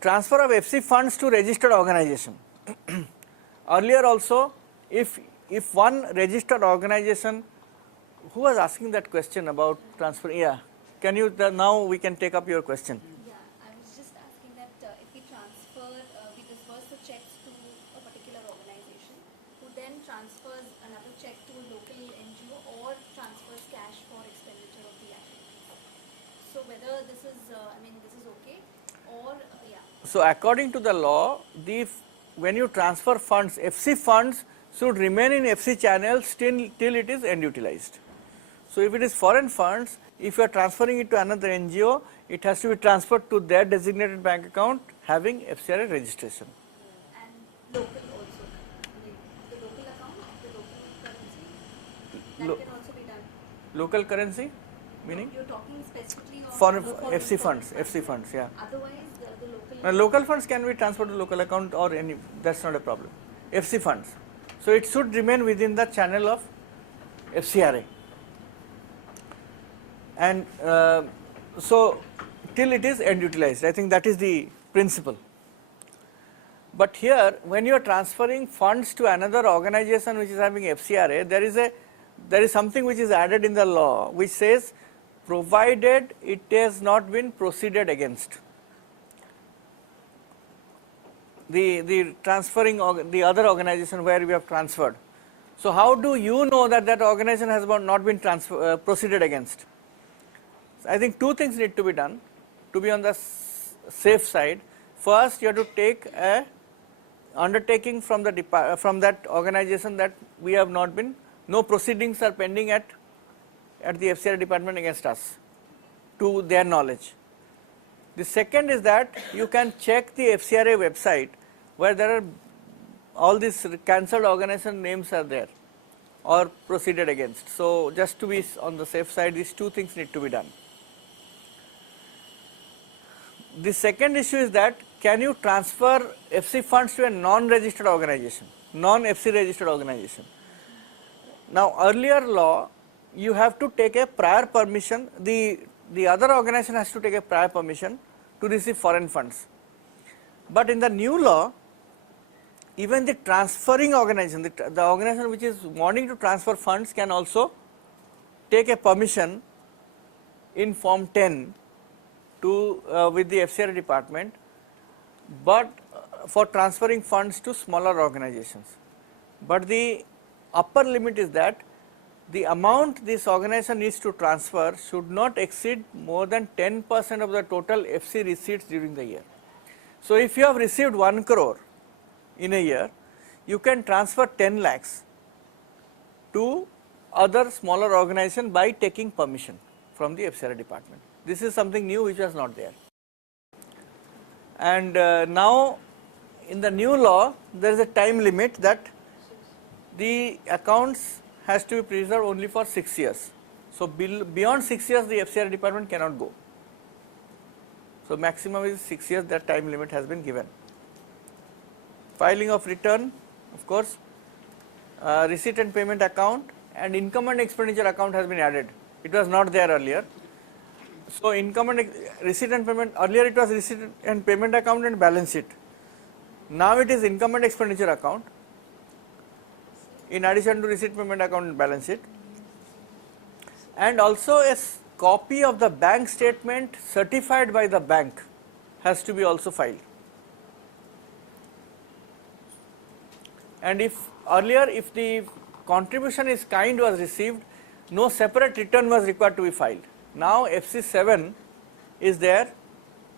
transfer of FC funds to registered organization. Earlier also, if one registered organization, who was asking that question about transfer? Yeah, can you now we can take up your question. Yeah, I was just asking that if we transfer, we disperse the checks to a particular organization, who then transfers another check to a local NGO or transfers cash for expenditure of the activities. So whether this is, this is okay, or yeah. So according to the law, when you transfer funds, FC funds should remain in FC channels till it is end utilized. So if it is foreign funds, if you are transferring it to another NGO, it has to be transferred to their designated bank account having FCRA registration. And local also, the local account, the local currency, that can also be done. Local currency, meaning? You're talking specifically of foreign FC funds, FC funds, yeah. Otherwise, the local. Now, local funds can be transferred to local account or any, that's not a problem. FC funds. So it should remain within the channel of FCRA. And so till it is end utilized, I think that is the principle. But here, when you are transferring funds to another organization which is having FCRA, there is something which is added in the law which says, provided it has not been proceeded against. The transferring the other organization where we have transferred. So how do you know that that organization has not been proceeded against? So I think two things need to be done to be on the safe side. First, you have to take a undertaking from that organization that we have not been, no proceedings are pending at the FCRA department against us, to their knowledge. The second is that you can check the FCRA website where there are all these cancelled organization names are there or proceeded against. So just to be on the safe side, these two things need to be done. The second issue is that can you transfer FC funds to a non-registered organization, non-FC registered organization. Now earlier law, you have to take a prior permission, the other organization has to take a prior permission to receive foreign funds. But in the new law, even the transferring organization, the organization which is wanting to transfer funds can also take a permission in Form 10 with the FCRA department, but for transferring funds to smaller organizations. But the upper limit is that the amount this organization needs to transfer should not exceed more than 10% of the total FC receipts during the year. So if you have received 1 crore in a year, you can transfer 10 lakhs to other smaller organization by taking permission from the FCRA department. This is something new which was not there. And now in the new law, there is a time limit that the accounts has to be preserved only for 6 years. So beyond 6 years, the FCRA department cannot go. So maximum is 6 years, that time limit has been given. Filing of return, of course, receipt and payment account and income and expenditure account has been added. It was not there earlier. So income and receipt and payment, earlier it was receipt and payment account and balance sheet. Now it is income and expenditure account in addition to receipt, payment account and balance sheet. And also a copy of the bank statement certified by the bank has to be also filed. And if earlier, if the contribution is kind was received, no separate return was required to be filed. Now FC7 is there,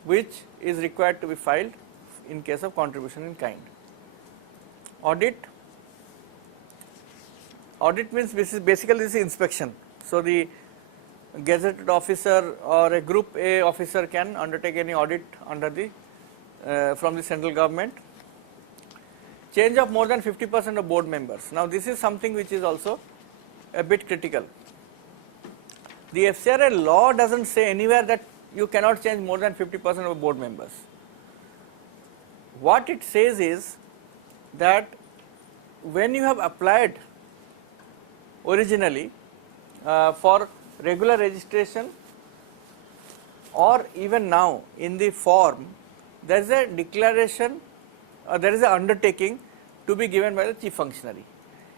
which is required to be filed in case of contribution in kind. Audit means basically this is inspection. So the gazetted officer or a group A officer can undertake any audit under the from the central government. Change of more than 50% of board members. Now this is something which is also a bit critical. The FCRA law doesn't say anywhere that you cannot change more than 50% of board members. What it says is that when you have applied originally for regular registration or even now in the form there is a declaration, there is an undertaking to be given by the chief functionary.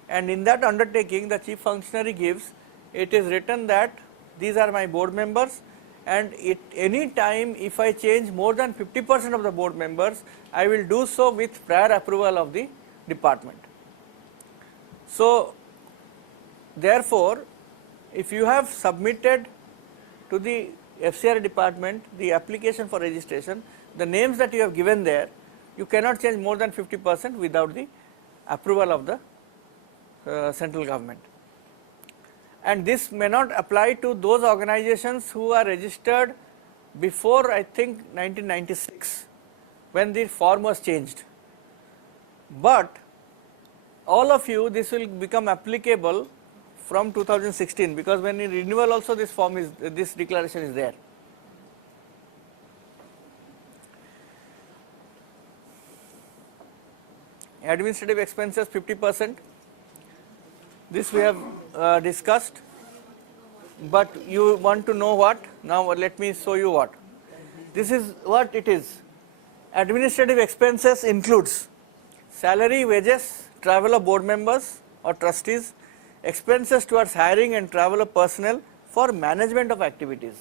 And in that undertaking, the chief functionary gives, it is written that these are my board members, and at any time if I change more than 50% of the board members, I will do so with prior approval of the department. So therefore, if you have submitted to the FCRA department the application for registration, the names that you have given there, you cannot change more than 50% without the approval of the central government. And this may not apply to those organizations who are registered before, I think, 1996, when the form was changed. But all of you, this will become applicable from 2016, because when in renewal also this form is, this declaration is there. Administrative expenses 50%, this we have discussed, but you want to know what? Now let me show you what. This is what it is. Administrative expenses includes salary, wages, travel of board members or trustees, expenses towards hiring and travel of personnel for management of activities.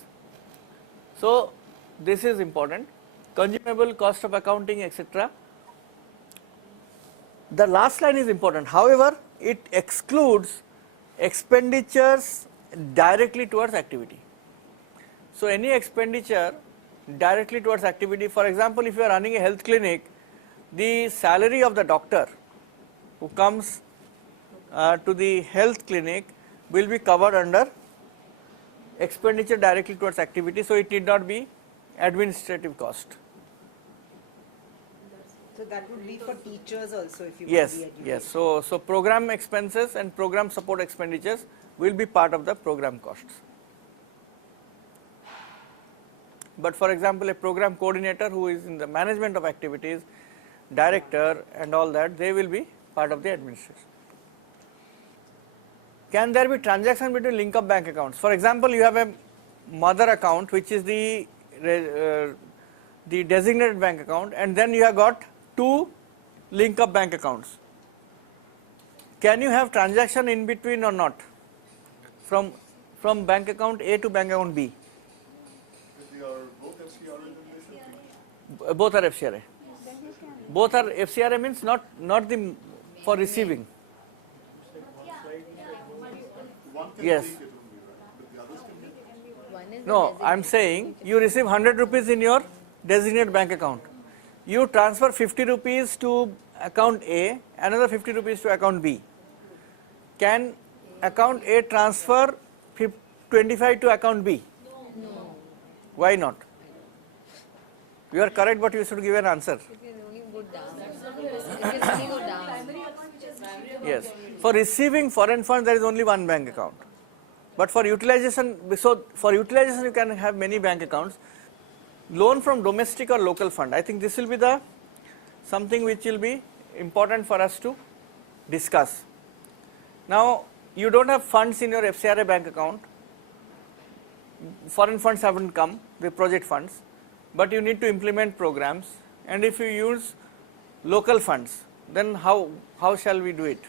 So this is important. Consumable, cost of accounting, etc. The last line is important. However, it excludes expenditures directly towards activity. So any expenditure directly towards activity, for example, if you are running a health clinic, the salary of the doctor who comes to the health clinic will be covered under expenditure directly towards activity, so it need not be administrative cost. So that would be for teachers also, if you Yes, want to be yes. So program expenses and program support expenditures will be part of the program costs. But for example, a program coordinator who is in the management of activities, director and all that, they will be part of the administration. Can there be transaction between link of bank accounts? For example, you have a mother account which is the designated bank account, and then you have got two link of bank accounts. Can you have transaction in between or not? From bank account A to bank account B? If they are both FCRA, then they should be. Both are FCRA. Both are FCRA means not the for receiving. One can Yes. take it only, right? But the others can get it. No, I am saying you receive 100 rupees in your designated bank account. You transfer 50 rupees to account A, another 50 rupees to account B. Can account A transfer 25 to account B? No. Why not? You are correct, but you should give an answer. It can only go down. It can only go down. Yes. For receiving foreign funds, there is only one bank account. But for utilization, so for utilization, you can have many bank accounts. Loan from domestic or local fund, I think this will be the something which will be important for us to discuss. Now, you don't have funds in your FCRA bank account. Foreign funds haven't come, the project funds, but you need to implement programs. And if you use local funds, then how shall we do it?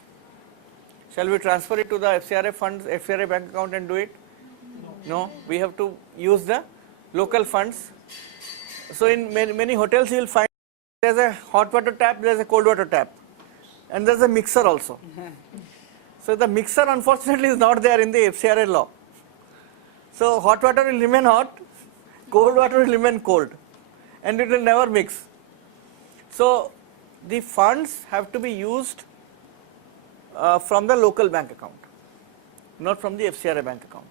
Shall we transfer it to the FCRA funds, FCRA bank account and do it? No, we have to use the local funds. So in many hotels you will find there is a hot water tap, there is a cold water tap, and there is a mixer also. So the mixer unfortunately is not there in the FCRA law. So hot water will remain hot, cold water will remain cold, and it will never mix. So the funds have to be used from the local bank account, not from the FCRA bank account.